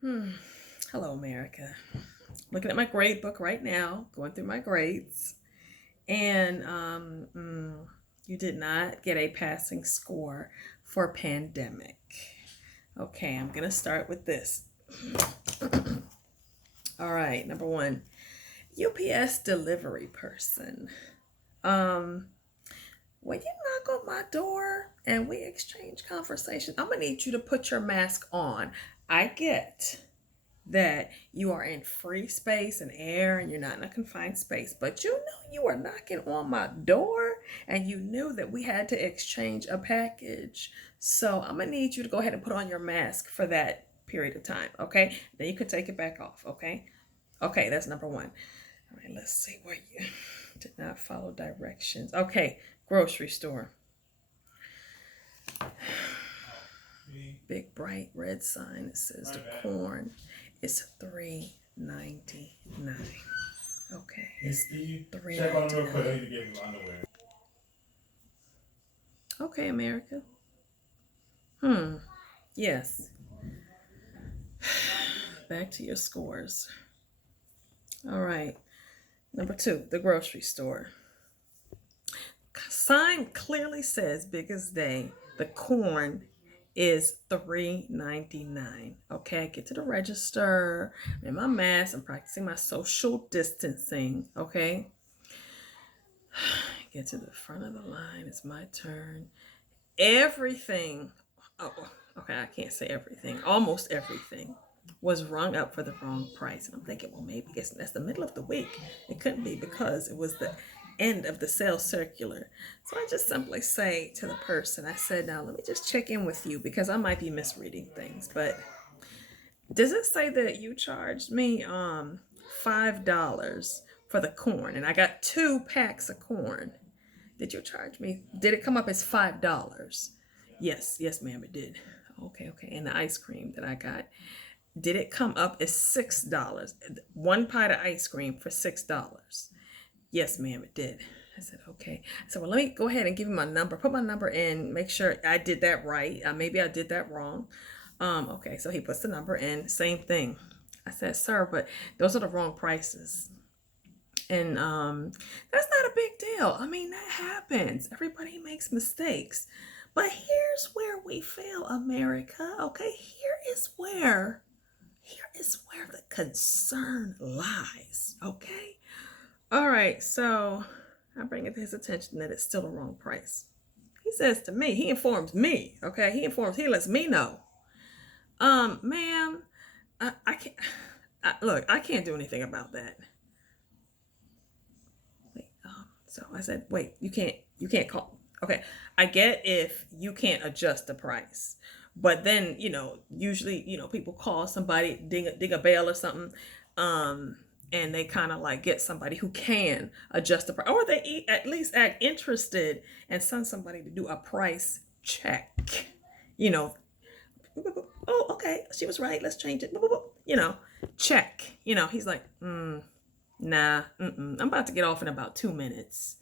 Hmm. Hello, America. Looking at my grade book right now, going through my grades, and you did not get a passing score for pandemic. Okay, I'm gonna start with this. All right, number one, UPS delivery person. Um, when you knock on my door and we exchange conversation, I'm gonna need you to put your mask on. I get that you are in free space and air and you're not in a confined space, but you know you were knocking on my door and you knew that we had to exchange a package. So I'm gonna need you to go ahead and put on your mask for that period of time, okay? Then you can take it back off, okay? Okay, that's number one. All right, let's see where you did not follow directions. Okay, grocery store. Big bright red sign that says the corn is $3.99. Okay, it's Check on real quick. I need to get him underwear. Okay, America. Hmm. Yes. Back to your scores. All right. Number two, the grocery store. Sign clearly says big as day. The corn is $3.99. Okay, I get to the register, I'm in my mask, I'm practicing my social distancing. Okay. Get to the front of the line, it's my turn. Everything, oh, okay, I can't say everything, almost everything was rung up for the wrong price. And I'm thinking, well, maybe that's the middle of the week. It couldn't be because it was the end of the sales circular. So I just simply say to the person, I said, now let me just check in with you because I might be misreading things. But does it say that you charged me $5 for the corn and I got 2 packs of corn? Did you charge me? Did it come up as $5? Yes, yes, ma'am, it did. Okay, okay. And the ice cream that I got, did it come up as $6? One pint of ice cream for $6. Yes, ma'am, it did. I said, okay. I said, well, let me go ahead and give you my number. Put my number in, make sure I did that right. Maybe I did that wrong. Okay, so he puts the number in, same thing. I said, sir, but those are the wrong prices. And that's not a big deal. I mean, that happens. Everybody makes mistakes. But here's where we fail, America. Okay, here is where the concern lies. Okay. All right. So I bring it to his attention that it's still the wrong price. He says to me, he informs me. Okay, he lets me know. Ma'am, I can't. Look, I can't do anything about that. So I said, wait, you can't call. Okay, I get if you can't adjust the price, but then usually people call somebody, ding a bell or something, um, and they kind of like get somebody who can adjust the price, or they at least act interested and send somebody to do a price check. You know, oh, okay, she was right. Let's change it. Check. He's like, nah, I'm about to get off in about 2 minutes.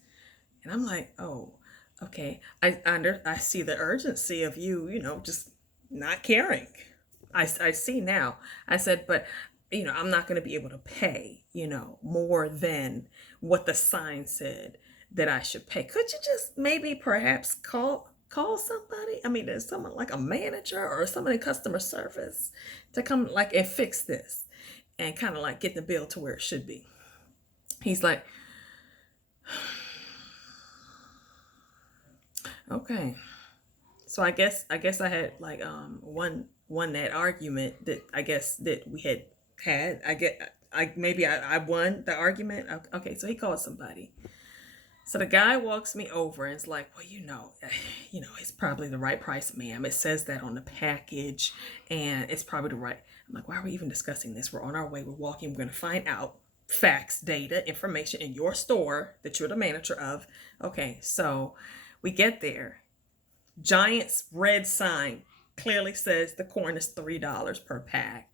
And I'm like, oh, okay. I see the urgency of you, just not caring. I see now. I said, but I'm not going to be able to pay, more than what the sign said that I should pay. Could you just maybe perhaps call somebody? I mean, there's someone like a manager or someone in customer service to come like and fix this and kind of like get the bill to where it should be. He's like, okay. So I guess I had like won that argument that I guess that we had. I won the argument. Okay, so he called somebody. So the guy walks me over and is like, well, it's probably the right price, ma'am. It says that on the package, and it's probably the right. I'm like, why are we even discussing this? We're on our way. We're walking. We're going to find out facts, data, information in your store that you're the manager of. Okay, so we get there. Giant's red sign clearly says the corn is $3 per pack.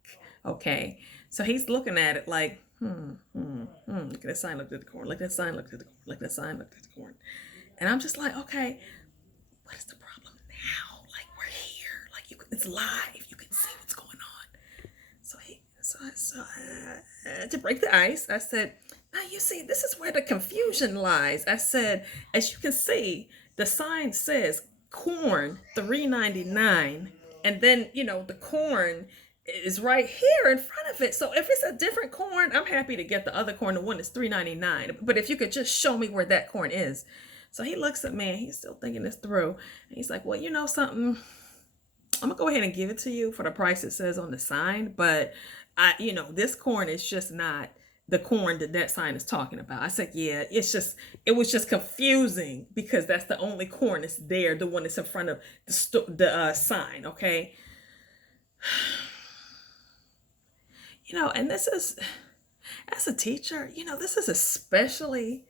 Okay. So he's looking at it like, look at that sign, look at the corn, look at that sign, look at the corn, look at that sign, look at the corn. And I'm just like, okay, what is the problem now? Like we're here. Like it's live. You can see what's going on. So to break the ice, I said, now you see, this is where the confusion lies. I said, as you can see, the sign says corn 3.99, and then the corn is right here in front of it. So if it's a different corn, I'm happy to get the other corn, the one that's 3.99. But if you could just show me where that corn is. So he looks at me and he's still thinking this through. And he's like, well, you know something? I'm gonna go ahead and give it to you for the price it says on the sign, but this corn is just not the corn that sign is talking about. I said, yeah, it was just confusing because that's the only corn that's there, the one that's in front of the sign, okay? And this is, as a teacher, this is especially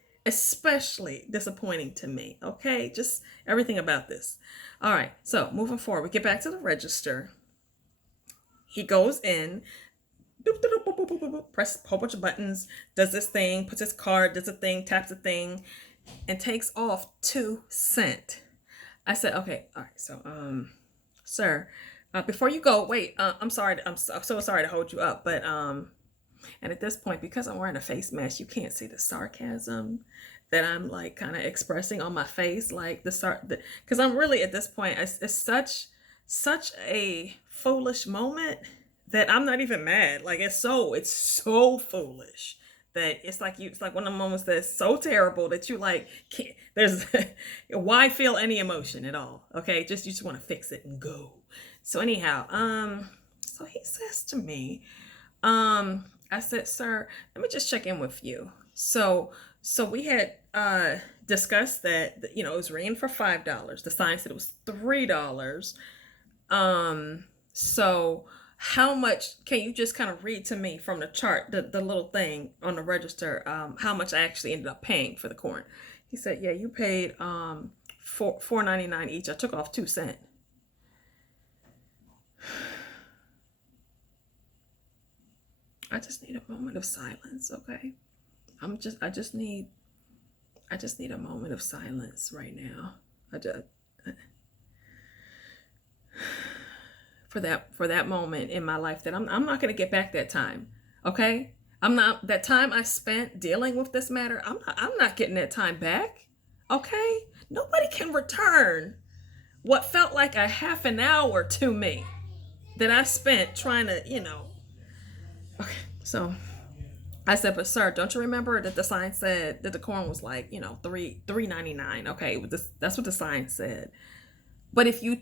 disappointing to me, okay? Just everything about this. All right, so moving forward, we get back to the register. He goes in, press a whole bunch of buttons, does this thing, puts his card, does a thing, taps a thing, and takes off 2 cents. I said, okay, all right, so, sir, before you go, wait, I'm sorry, I'm so sorry to hold you up, but, and at this point, because I'm wearing a face mask, you can't see the sarcasm that I'm like kind of expressing on my face, like because I'm really at this point, it's such a foolish moment that I'm not even mad. Like it's so foolish that it's like one of the moments that's so terrible that you like can't, there's why feel any emotion at all? Okay, you just want to fix it and go. So anyhow, so he says to me, I said, sir, let me just check in with you. So we had discussed that it was ringing for $5. The sign said it was $3. So how much can you just kind of read to me from the chart, the little thing on the register, how much I actually ended up paying for the corn? He said, yeah, you paid $4.99 each. I took off 2 cents. I just need a moment of silence, okay? I just need a moment of silence right now. For that moment in my life that I'm not going to get back that time, okay? That time I spent dealing with this matter, I'm not getting that time back, okay? Nobody can return what felt like a half an hour to me that I spent trying to, Okay, so I said, but sir, don't you remember that the sign said that the corn was like, $3.99? Okay, that's what the sign said. But if you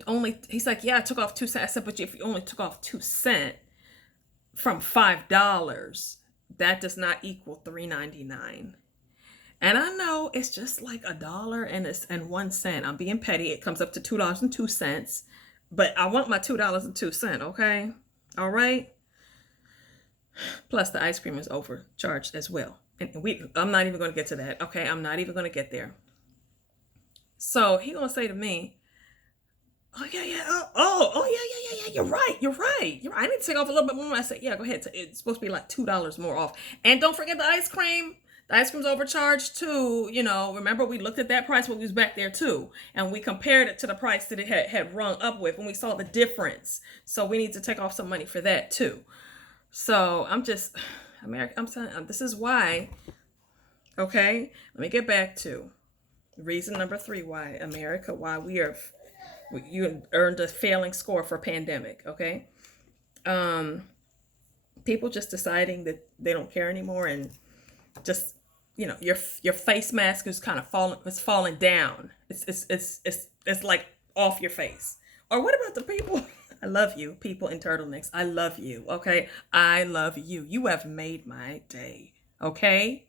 he's like, yeah, I took off 2 cents. I said, but if you only took off 2 cents from $5, that does not equal $3.99. And I know it's just like $1.01. I'm being petty. It comes up to $2.02. But I want my $2.02, okay? All right? Plus the ice cream is overcharged as well. And I'm not even going to get to that. Okay, I'm not even going to get there. So he going to say to me, oh yeah, yeah, you're right. I need to take off a little bit more. I said, yeah, go ahead. It's supposed to be like $2 more off. And don't forget the ice cream. The ice cream's overcharged too. Remember we looked at that price when we was back there too. And we compared it to the price that it had rung up with, and we saw the difference. So we need to take off some money for that too. So I'm just, America, I'm telling you, this is why, okay? Let me get back to reason number 3, why America, why you earned a failing score for pandemic, okay? People just deciding that they don't care anymore, and just, your face mask is kind of falling down. It's like off your face. Or what about the people? I love you, people in turtlenecks. I love you, okay? I love you. You have made my day, okay?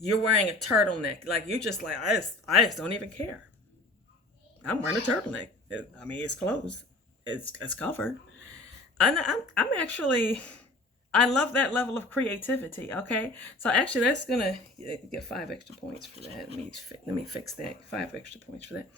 You're wearing a turtleneck. Like, you're just like, I just don't even care. I'm wearing a turtleneck. It's closed. It's covered. I'm actually, I love that level of creativity, okay? So actually, that's going to get 5 extra points for that. Let me fix that. 5 extra points for that.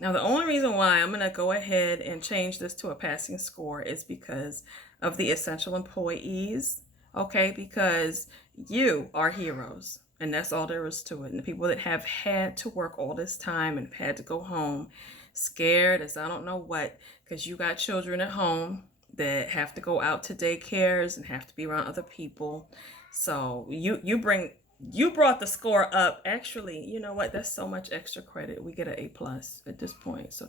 Now, the only reason why I'm going to go ahead and change this to a passing score is because of the essential employees, okay? Because you are heroes, and that's all there is to it. And the people that have had to work all this time and had to go home scared as I don't know what, because you got children at home that have to go out to daycares and have to be around other people. So you brought the score up. Actually, you know what? That's so much extra credit. We get an A+ at this point. So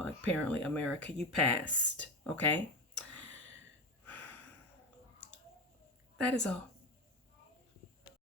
apparently, America, you passed. Okay. That is all.